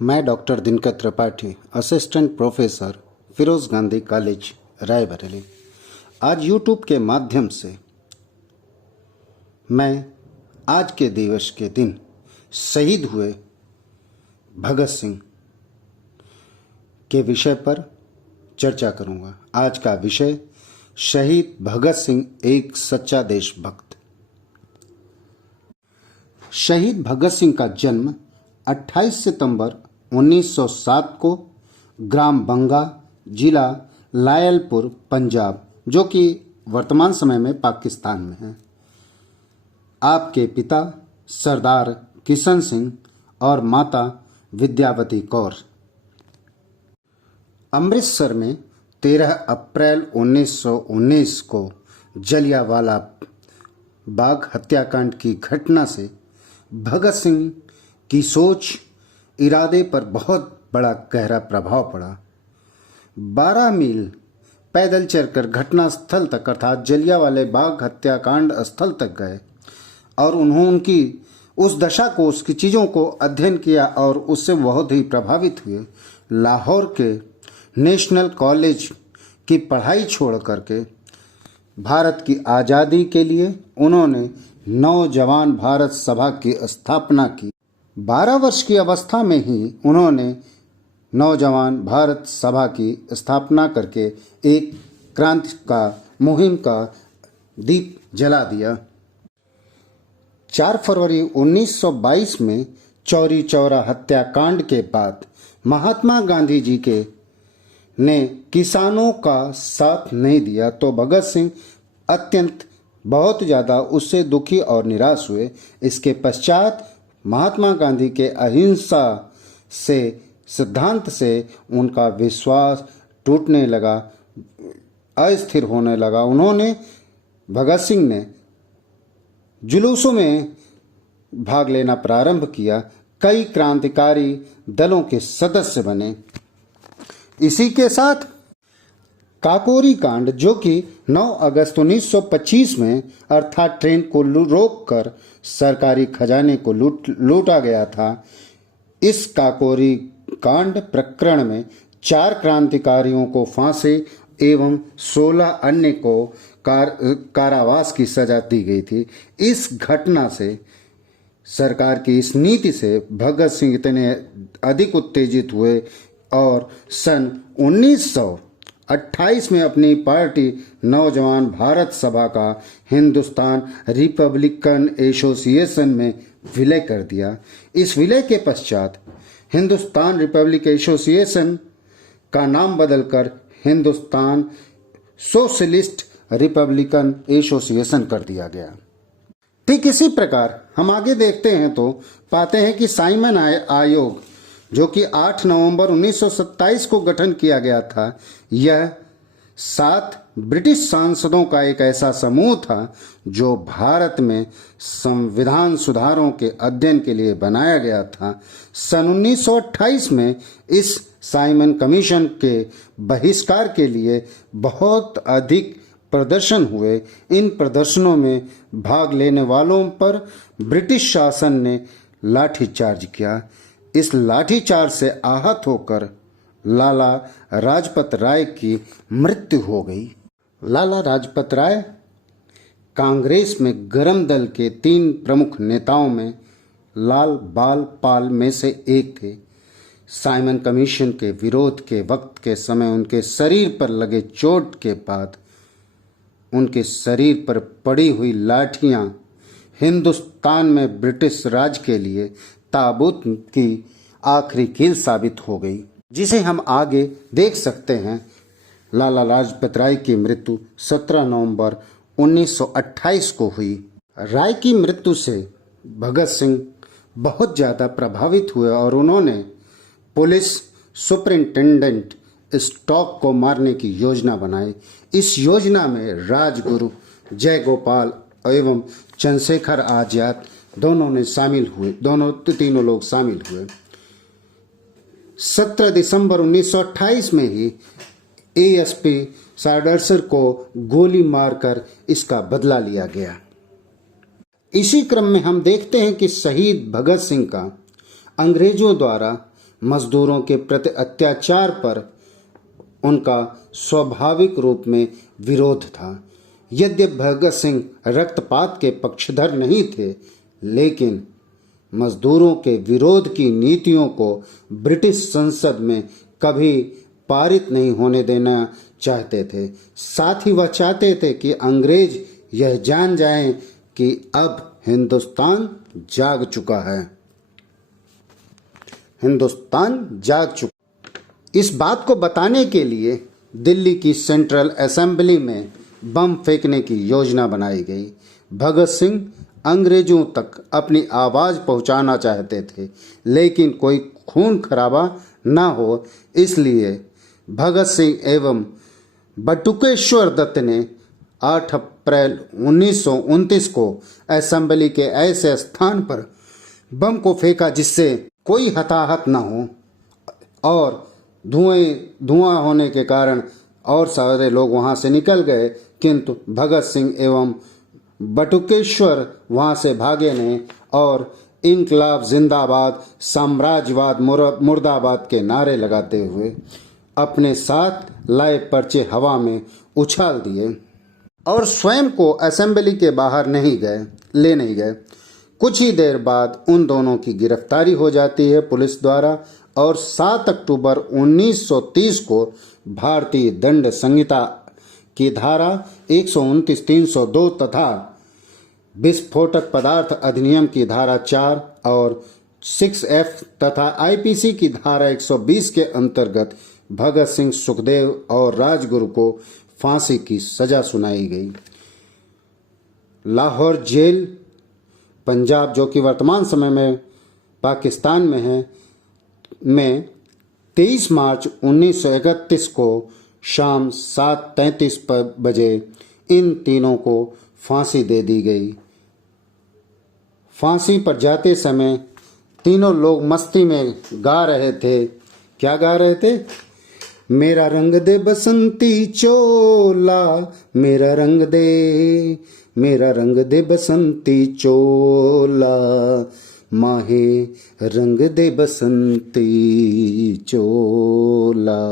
मैं doctor Dinkar Tripathi, assistant professor, Feroze Gandhi college, Raebareli. आज YouTube के माध्यम से मैं आज के दिवस के दिन शहीद हुए भगत सिंह के विषय पर चर्चा करूंगा। आज का विषय शहीद भगत सिंह एक सच्चा देशभक्त। शहीद भगत सिंह का जन्म 28 सितंबर 1907 को ग्राम बंगा, जिला लायलपुर, पंजाब, जो कि वर्तमान समय में पाकिस्तान में है। आपके पिता सरदार किशन सिंह और माता विद्यावती कौर। अमृतसर में 13 अप्रैल 1919 को जलियांवाला बाग हत्याकांड की घटना से भगत सिंह की सोच, इरादे पर बहुत बड़ा गहरा प्रभाव पड़ा। 12 मील पैदल चलकर घटना स्थल तक अर्थात जलियांवाला बाग हत्याकांड स्थल तक गए और उनकी उस दशा को, उसकी चीज़ों को अध्ययन किया और उससे बहुत ही प्रभावित हुए। लाहौर के नेशनल कॉलेज की पढ़ाई छोड़ करके भारत की आज़ादी के लिए उन्होंने नौजवान भारत सभा की स्थापना की। 12 वर्ष की अवस्था में ही उन्होंने नौजवान भारत सभा की स्थापना करके एक क्रांति का मुहिम का दीप जला दिया। 4 फरवरी 1922 में चौरी चौरा हत्याकांड के बाद महात्मा गांधी जी ने किसानों का साथ नहीं दिया तो भगत सिंह अत्यंत बहुत ज़्यादा उससे दुखी और निराश हुए। इसके पश्चात महात्मा गांधी के अहिंसा से सिद्धांत से उनका विश्वास टूटने लगा, अस्थिर होने लगा। भगत सिंह ने जुलूसों में भाग लेना प्रारंभ किया, कई क्रांतिकारी दलों के सदस्य बने। इसी के साथ काकोरी कांड, जो कि 9 अगस्त 1925 में अर्थात ट्रेन को रोककर सरकारी खजाने को लूटा गया था, इस काकोरी कांड प्रकरण में 4 क्रांतिकारियों को फांसी एवं 16 अन्य को कारावास की सजा दी गई थी। इस घटना से, सरकार की इस नीति से भगत सिंह इतने अधिक उत्तेजित हुए और सन 1928 में अपनी पार्टी नौजवान भारत सभा का हिंदुस्तान रिपब्लिकन एसोसिएशन में विलय कर दिया। इस विलय के पश्चात हिंदुस्तान रिपब्लिक एसोसिएशन का नाम बदलकर हिंदुस्तान सोशलिस्ट रिपब्लिकन एसोसिएशन कर दिया गया। ठीक इसी प्रकार हम आगे देखते हैं तो पाते हैं कि साइमन आयोग, जो कि 8 नवंबर 1927 को गठन किया गया था, यह 7 ब्रिटिश सांसदों का एक ऐसा समूह था जो भारत में संविधान सुधारों के अध्ययन के लिए बनाया गया था। सन 1928 में इस साइमन कमीशन के बहिष्कार के लिए बहुत अधिक प्रदर्शन हुए। इन प्रदर्शनों में भाग लेने वालों पर ब्रिटिश शासन ने लाठीचार्ज किया। इस लाठीचार्ज से आहत होकर लाला लाजपत राय की मृत्यु हो गई। लाला लाजपत राय कांग्रेस में गरम दल के 3 प्रमुख नेताओं में लाल बाल पाल में से एक थे। साइमन कमीशन के विरोध के वक्त के समय उनके शरीर पर लगे चोट के बाद उनके शरीर पर पड़ी हुई लाठियां हिंदुस्तान में ब्रिटिश राज के लिए ताबूत की आखिरी कील साबित हो गई, जिसे हम आगे देख सकते हैं। लाला लाजपत राय की मृत्यु 17 नवंबर 1928 को हुई। राय की मृत्यु से भगत सिंह बहुत ज़्यादा प्रभावित हुए और उन्होंने पुलिस सुपरिंटेंडेंट स्टॉक को मारने की योजना बनाई। इस योजना में राजगुरु, जयगोपाल एवं चंद्रशेखर आजाद तीनों लोग शामिल हुए। 17 दिसंबर 1928 में ही एएसपी सारडरसर को गोली मारकर इसका बदला लिया गया। इसी क्रम में हम देखते हैं कि शहीद भगत सिंह का अंग्रेजों द्वारा मजदूरों के प्रति अत्याचार पर उनका स्वाभाविक रूप में विरोध था। यद्यपि भगत सिंह रक्तपात के पक्षधर नहीं थे, लेकिन मजदूरों के विरोध की नीतियों को ब्रिटिश संसद में कभी पारित नहीं होने देना चाहते थे। साथ ही वह चाहते थे कि अंग्रेज यह जान जाएं कि अब हिंदुस्तान जाग चुका है। हिंदुस्तान जाग चुका। इस बात को बताने के लिए दिल्ली की सेंट्रल असेंबली में बम फेंकने की योजना बनाई गई। भगत सिंह अंग्रेजों तक अपनी आवाज़ पहुंचाना चाहते थे, लेकिन कोई खून खराबा न हो, इसलिए भगत सिंह एवं बटुकेश्वर दत्त ने 8 अप्रैल 1929 को असेंबली के ऐसे स्थान पर बम को फेंका जिससे कोई हताहत न हो, और धुआं होने के कारण और सारे लोग वहां से निकल गए, किंतु भगत सिंह एवं बटुकेश्वर वहां से भागे नहीं और इनकलाब जिंदाबाद, साम्राज्यवाद मुर्दाबाद के नारे लगाते हुए अपने साथ लाए पर्चे हवा में उछाल दिए और स्वयं को असेंबली के बाहर नहीं गए। कुछ ही देर बाद उन दोनों की गिरफ्तारी हो जाती है पुलिस द्वारा, और 7 अक्टूबर 1930 को भारतीय दंड संहिता की धारा 129, 302 तथा विस्फोटक पदार्थ अधिनियम की धारा 4 और 6F तथा आईपीसी की धारा 120 के अंतर्गत भगत सिंह, सुखदेव और राजगुरु को फांसी की सजा सुनाई गई। लाहौर जेल, पंजाब, जो कि वर्तमान समय में पाकिस्तान में है, में 23 मार्च 1931 को शाम 7:33 बजे इन तीनों को फांसी दे दी गई। फांसी पर जाते समय तीनों लोग मस्ती में गा रहे थे। क्या गा रहे थे? मेरा रंग दे बसंती चोला, मेरा रंग दे बसंती चोला, माहे रंग दे बसंती चोला।